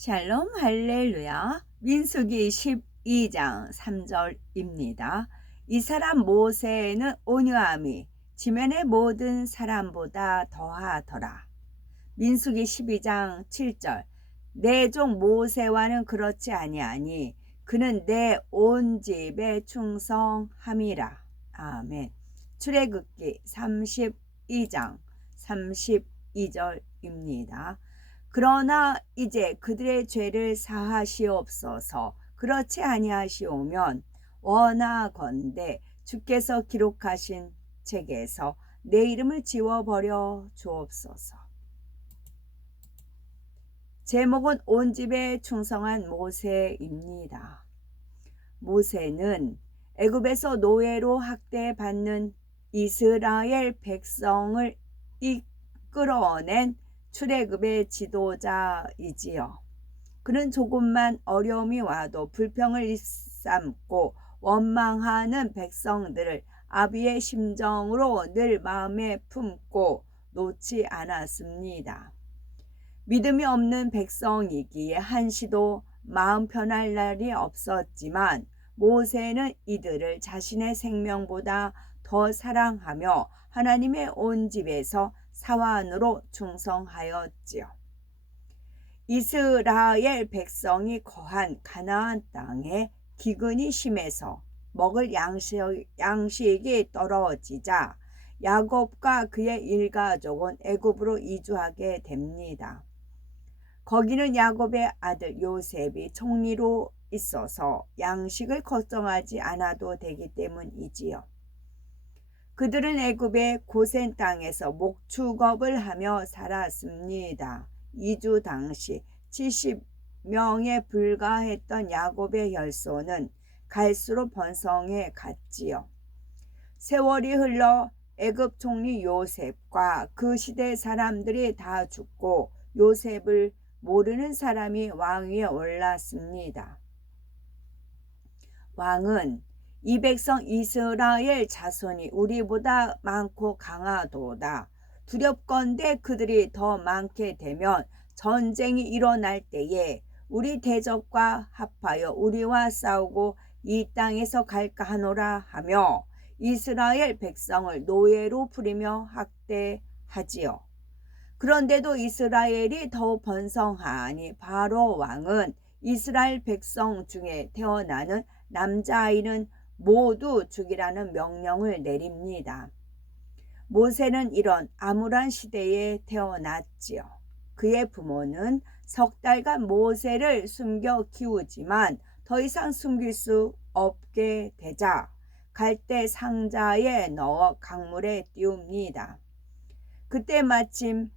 샬롬 할렐루야. 민수기 12장 3절입니다. 이 사람 모세는 온유함이 지면의 모든 사람보다 더하더라. 민수기 12장 7절. 내 종 모세와는 그렇지 아니하니 그는 내 온 집에 충성함이라. 아멘. 출애굽기 32장 32절입니다. 그러나 이제 그들의 죄를 사하시옵소서. 그렇지 아니하시오면 원하건대 주께서 기록하신 책에서 내 이름을 지워버려 주옵소서. 제목은 온 집에 충성한 모세입니다. 모세는 애굽에서 노예로 학대받는 이스라엘 백성을 이끌어낸 출애굽의 지도자이지요. 그는 조금만 어려움이 와도 불평을 일삼고 원망하는 백성들을 아비의 심정으로 늘 마음에 품고 놓지 않았습니다. 믿음이 없는 백성이기에 한시도 마음 편할 날이 없었지만 모세는 이들을 자신의 생명보다 더 사랑하며 하나님의 온 집에서 사환으로 충성하였지요. 이스라엘 백성이 거한 가나안 땅에 기근이 심해서 먹을 양식이 떨어지자 야곱과 그의 일가족은 애굽으로 이주하게 됩니다. 거기는 야곱의 아들 요셉이 총리로 있어서 양식을 걱정하지 않아도 되기 때문이지요. 그들은 애굽의 고센 땅에서 목축업을 하며 살았습니다. 이주 당시 70명에 불과했던 야곱의 혈소는 갈수록 번성해 갔지요. 세월이 흘러 애굽 총리 요셉과 그 시대 사람들이 다 죽고 요셉을 모르는 사람이 왕위에 올랐습니다. 왕은 이 백성 이스라엘 자손이 우리보다 많고 강하도다. 두렵건대 그들이 더 많게 되면 전쟁이 일어날 때에 우리 대적과 합하여 우리와 싸우고 이 땅에서 갈까 하노라 하며 이스라엘 백성을 노예로 부리며 학대하지요. 그런데도 이스라엘이 더욱 번성하니 바로 왕은 이스라엘 백성 중에 태어나는 남자아이는 모두 죽이라는 명령을 내립니다. 모세는 이런 암울한 시대에 태어났지요. 그의 부모는 석 달간 모세를 숨겨 키우지만 더 이상 숨길 수 없게 되자 갈대 상자에 넣어 강물에 띄웁니다. 그때 마침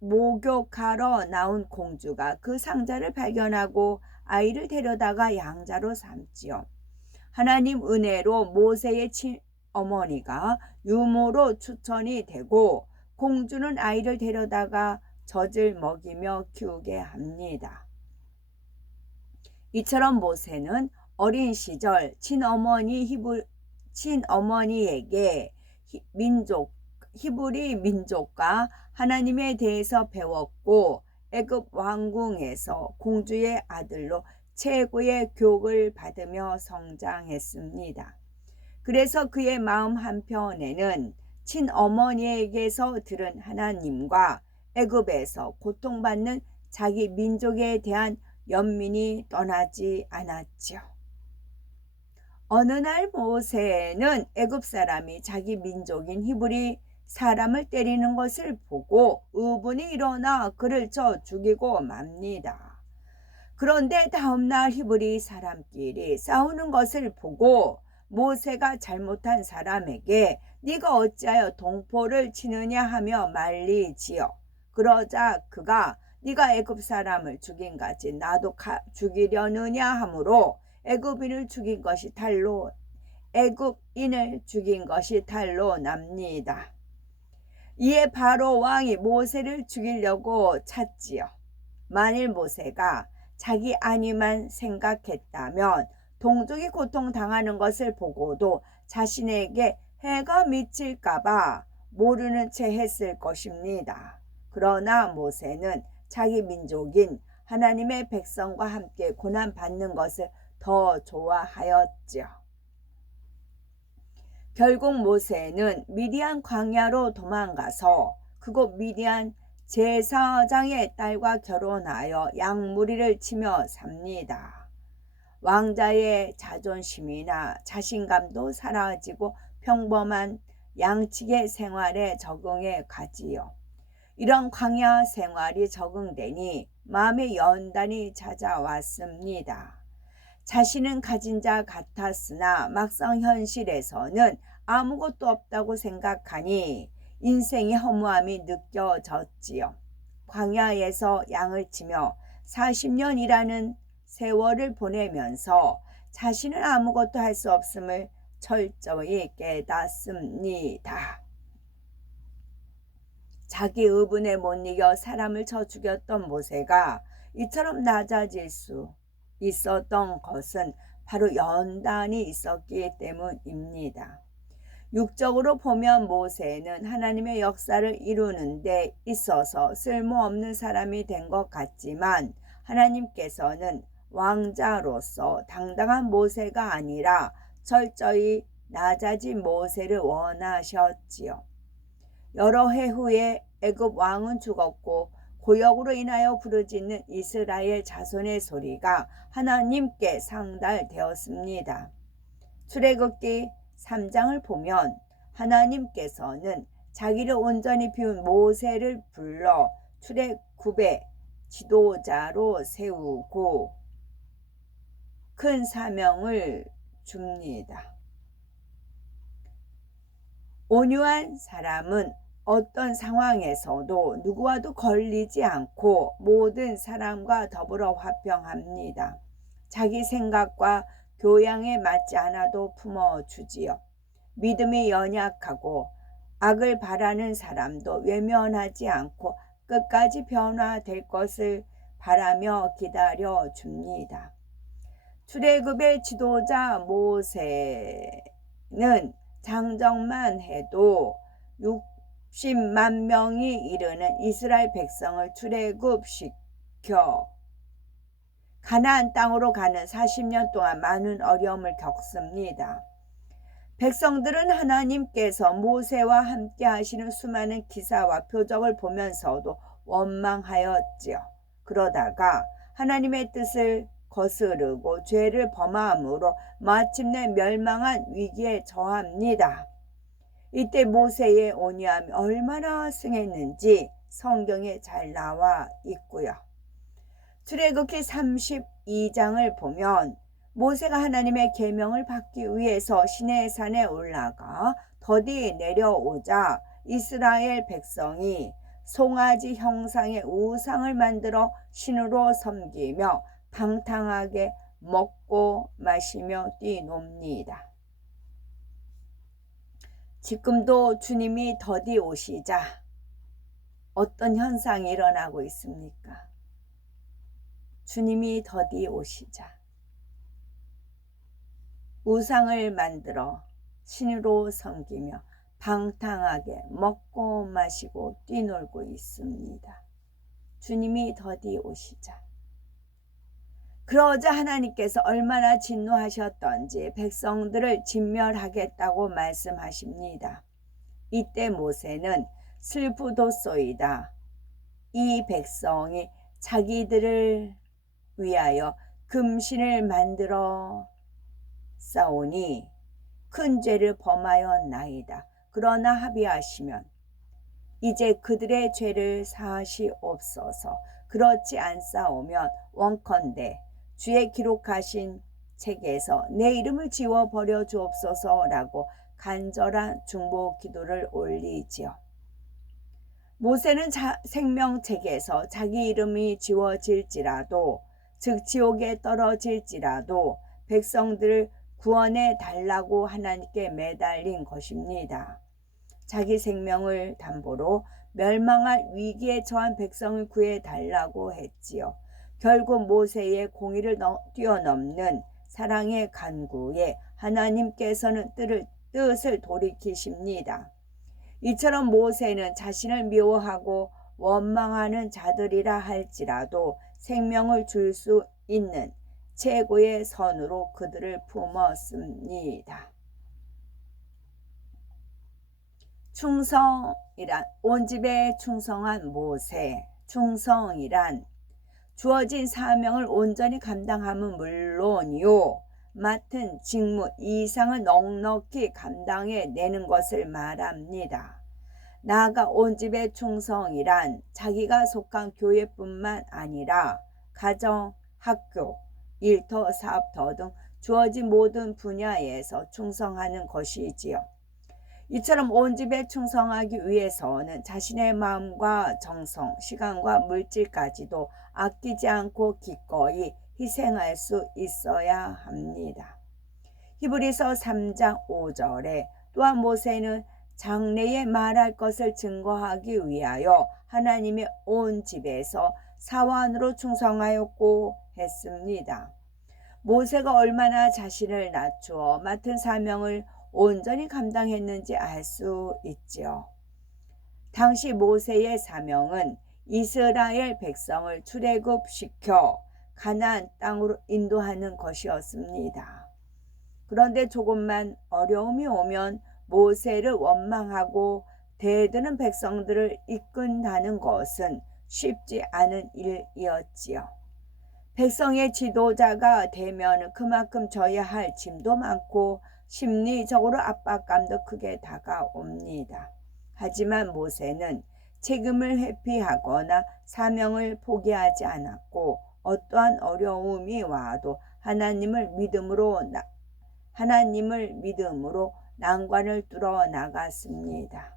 목욕하러 나온 공주가 그 상자를 발견하고 아이를 데려다가 양자로 삼지요. 하나님 은혜로 모세의 친어머니가 유모로 추천이 되고 공주는 아이를 데려다가 젖을 먹이며 키우게 합니다. 이처럼 모세는 어린 시절 친어머니에게 히브리 민족과 하나님에 대해서 배웠고 애굽 왕궁에서 공주의 아들로 최고의 교육을 받으며 성장했습니다. 그래서 그의 마음 한편에는 친어머니에게서 들은 하나님과 애굽에서 고통받는 자기 민족에 대한 연민이 떠나지 않았지요. 어느 날 모세는 애굽 사람이 자기 민족인 히브리 사람을 때리는 것을 보고 의분이 일어나 그를 쳐 죽이고 맙니다. 그런데 다음날 히브리 사람끼리 싸우는 것을 보고 모세가 잘못한 사람에게 네가 어찌하여 동포를 치느냐 하며 말리지요. 그러자 그가 네가 애굽 사람을 죽인같이 나도 죽이려느냐 하므로 애굽인을 죽인 것이 탈로 납니다. 이에 바로 왕이 모세를 죽이려고 찼지요. 만일 모세가 자기 안위만 생각했다면 동족이 고통당하는 것을 보고도 자신에게 해가 미칠까봐 모르는 채 했을 것입니다. 그러나 모세는 자기 민족인 하나님의 백성과 함께 고난받는 것을 더 좋아하였지요. 결국 모세는 미디안 광야로 도망가서 그곳 미디안 제사장의 딸과 결혼하여 양무리를 치며 삽니다. 왕자의 자존심이나 자신감도 사라지고 평범한 양측의 생활에 적응해 가지요. 이런 광야 생활이 적응되니 마음의 연단이 찾아왔습니다. 자신은 가진 자 같았으나 막상 현실에서는 아무것도 없다고 생각하니 인생의 허무함이 느껴졌지요. 광야에서 양을 치며 40년이라는 세월을 보내면서 자신은 아무것도 할 수 없음을 철저히 깨닫습니다. 자기 의분에 못 이겨 사람을 쳐 죽였던 모세가 이처럼 낮아질 수 있었던 것은 바로 연단이 있었기 때문입니다. 육적으로 보면 모세는 하나님의 역사를 이루는 데 있어서 쓸모없는 사람이 된 것 같지만 하나님께서는 왕자로서 당당한 모세가 아니라 철저히 낮아진 모세를 원하셨지요. 여러 해 후에 애굽 왕은 죽었고 고역으로 인하여 부르짖는 이스라엘 자손의 소리가 하나님께 상달되었습니다. 출애굽기 3장을 보면 하나님께서는 자기를 온전히 비운 모세를 불러 출애굽의 지도자로 세우고 큰 사명을 줍니다. 온유한 사람은 어떤 상황에서도 누구와도 걸리지 않고 모든 사람과 더불어 화평합니다. 자기 생각과 교양에 맞지 않아도 품어주지요. 믿음이 연약하고 악을 바라는 사람도 외면하지 않고 끝까지 변화될 것을 바라며 기다려줍니다. 출애굽의 지도자 모세는 장정만 해도 60만 명이 이르는 이스라엘 백성을 출애굽시켜 가나안 땅으로 가는 40년 동안 많은 어려움을 겪습니다. 백성들은 하나님께서 모세와 함께 하시는 수많은 기사와 표적을 보면서도 원망하였지요. 그러다가 하나님의 뜻을 거스르고 죄를 범함으로 마침내 멸망한 위기에 처합니다. 이때 모세의 온유함이 얼마나 승했는지 성경에 잘 나와 있고요. 출애굽기 32장을 보면 모세가 하나님의 계명을 받기 위해서 시내산에 올라가 더디 내려오자 이스라엘 백성이 송아지 형상의 우상을 만들어 신으로 섬기며 방탕하게 먹고 마시며 뛰놉니다. 지금도 주님이 더디 오시자 어떤 현상이 일어나고 있습니까? 주님이 더디 오시자 우상을 만들어 신으로 섬기며 방탕하게 먹고 마시고 뛰놀고 있습니다. 주님이 더디 오시자. 그러자 하나님께서 얼마나 진노하셨던지 백성들을 진멸하겠다고 말씀하십니다. 이때 모세는 슬프도소이다. 이 백성이 자기들을 위하여 금신을 만들어 싸우니 큰 죄를 범하였나이다. 그러나 합의하시면 이제 그들의 죄를 사하시옵소서. 그렇지 않사오면 원컨대 주의 기록하신 책에서 내 이름을 지워버려 주옵소서라고 간절한 중보 기도를 올리지요. 모세는 생명책에서 자기 이름이 지워질지라도 즉 지옥에 떨어질지라도 백성들을 구원해 달라고 하나님께 매달린 것입니다. 자기 생명을 담보로 멸망할 위기에 처한 백성을 구해 달라고 했지요. 결국 모세의 공의를 뛰어넘는 사랑의 간구에 하나님께서는 뜻을 돌이키십니다. 이처럼 모세는 자신을 미워하고 원망하는 자들이라 할지라도 생명을 줄 수 있는 최고의 선으로 그들을 품었습니다. 충성이란 온 집에 충성한 모세. 충성이란 주어진 사명을 온전히 감당함은 물론이요, 맡은 직무 이상을 넉넉히 감당해내는 것을 말합니다. 나아가 온 집의 충성이란 자기가 속한 교회뿐만 아니라 가정, 학교, 일터, 사업터 등 주어진 모든 분야에서 충성하는 것이지요. 이처럼 온 집에 충성하기 위해서는 자신의 마음과 정성, 시간과 물질까지도 아끼지 않고 기꺼이 희생할 수 있어야 합니다. 히브리서 3장 5절에 또한 모세는 장래에 말할 것을 증거하기 위하여 하나님의 온 집에서 사환으로 충성하였고 했습니다. 모세가 얼마나 자신을 낮추어 맡은 사명을 온전히 감당했는지 알 수 있지요. 당시 모세의 사명은 이스라엘 백성을 출애굽시켜 가나안 땅으로 인도하는 것이었습니다. 그런데 조금만 어려움이 오면 모세를 원망하고 대드는 백성들을 이끈다는 것은 쉽지 않은 일이었지요. 백성의 지도자가 되면 그만큼 져야 할 짐도 많고 심리적으로 압박감도 크게 다가옵니다. 하지만 모세는 책임을 회피하거나 사명을 포기하지 않았고 어떠한 어려움이 와도 하나님을 믿음으로 난관을 뚫어 나갔습니다.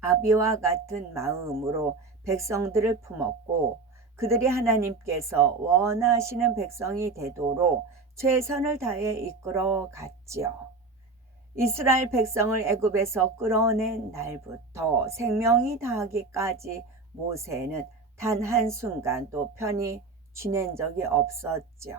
아비와 같은 마음으로 백성들을 품었고 그들이 하나님께서 원하시는 백성이 되도록 최선을 다해 이끌어 갔지요. 이스라엘 백성을 애굽에서 끌어낸 날부터 생명이 다하기까지 모세는 단 한순간도 편히 지낸 적이 없었죠.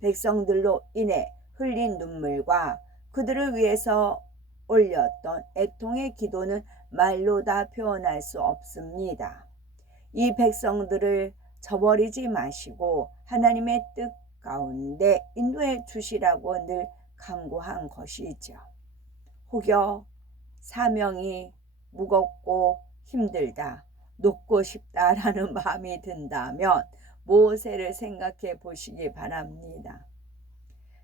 백성들로 인해 흘린 눈물과 그들을 위해서 올렸던 애통의 기도는 말로 다 표현할 수 없습니다. 이 백성들을 저버리지 마시고 하나님의 뜻 가운데 인도해 주시라고 늘 간구한 것이죠. 혹여 사명이 무겁고 힘들다, 놓고 싶다라는 마음이 든다면 모세를 생각해 보시기 바랍니다.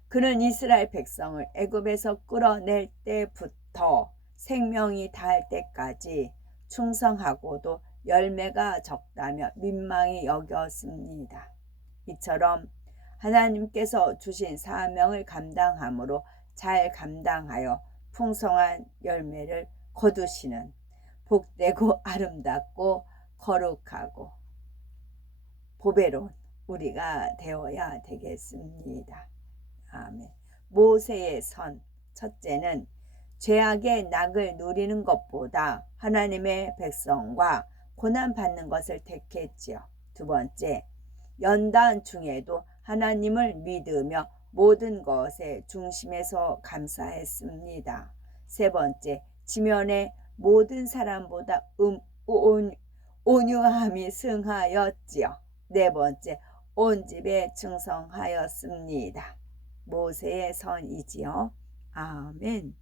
그는 이스라엘 백성을 애굽에서 끌어낼 때부터 생명이 닿을 때까지 충성하고도 열매가 적다며 민망히 여겼습니다. 이처럼 하나님께서 주신 사명을 감당함으로 잘 감당하여 풍성한 열매를 거두시는 복되고 아름답고 거룩하고 보배로운 우리가 되어야 되겠습니다. 아멘. 모세의 선 첫째는 죄악의 낙을 누리는 것보다 하나님의 백성과 고난받는 것을 택했지요. 두 번째, 연단 중에도 하나님을 믿으며 모든 것의 중심에서 감사했습니다. 세 번째, 지면의 모든 사람보다 온유함이 승하였지요. 네 번째, 온 집에 충성하였습니다. 모세의 선이지요. 아멘.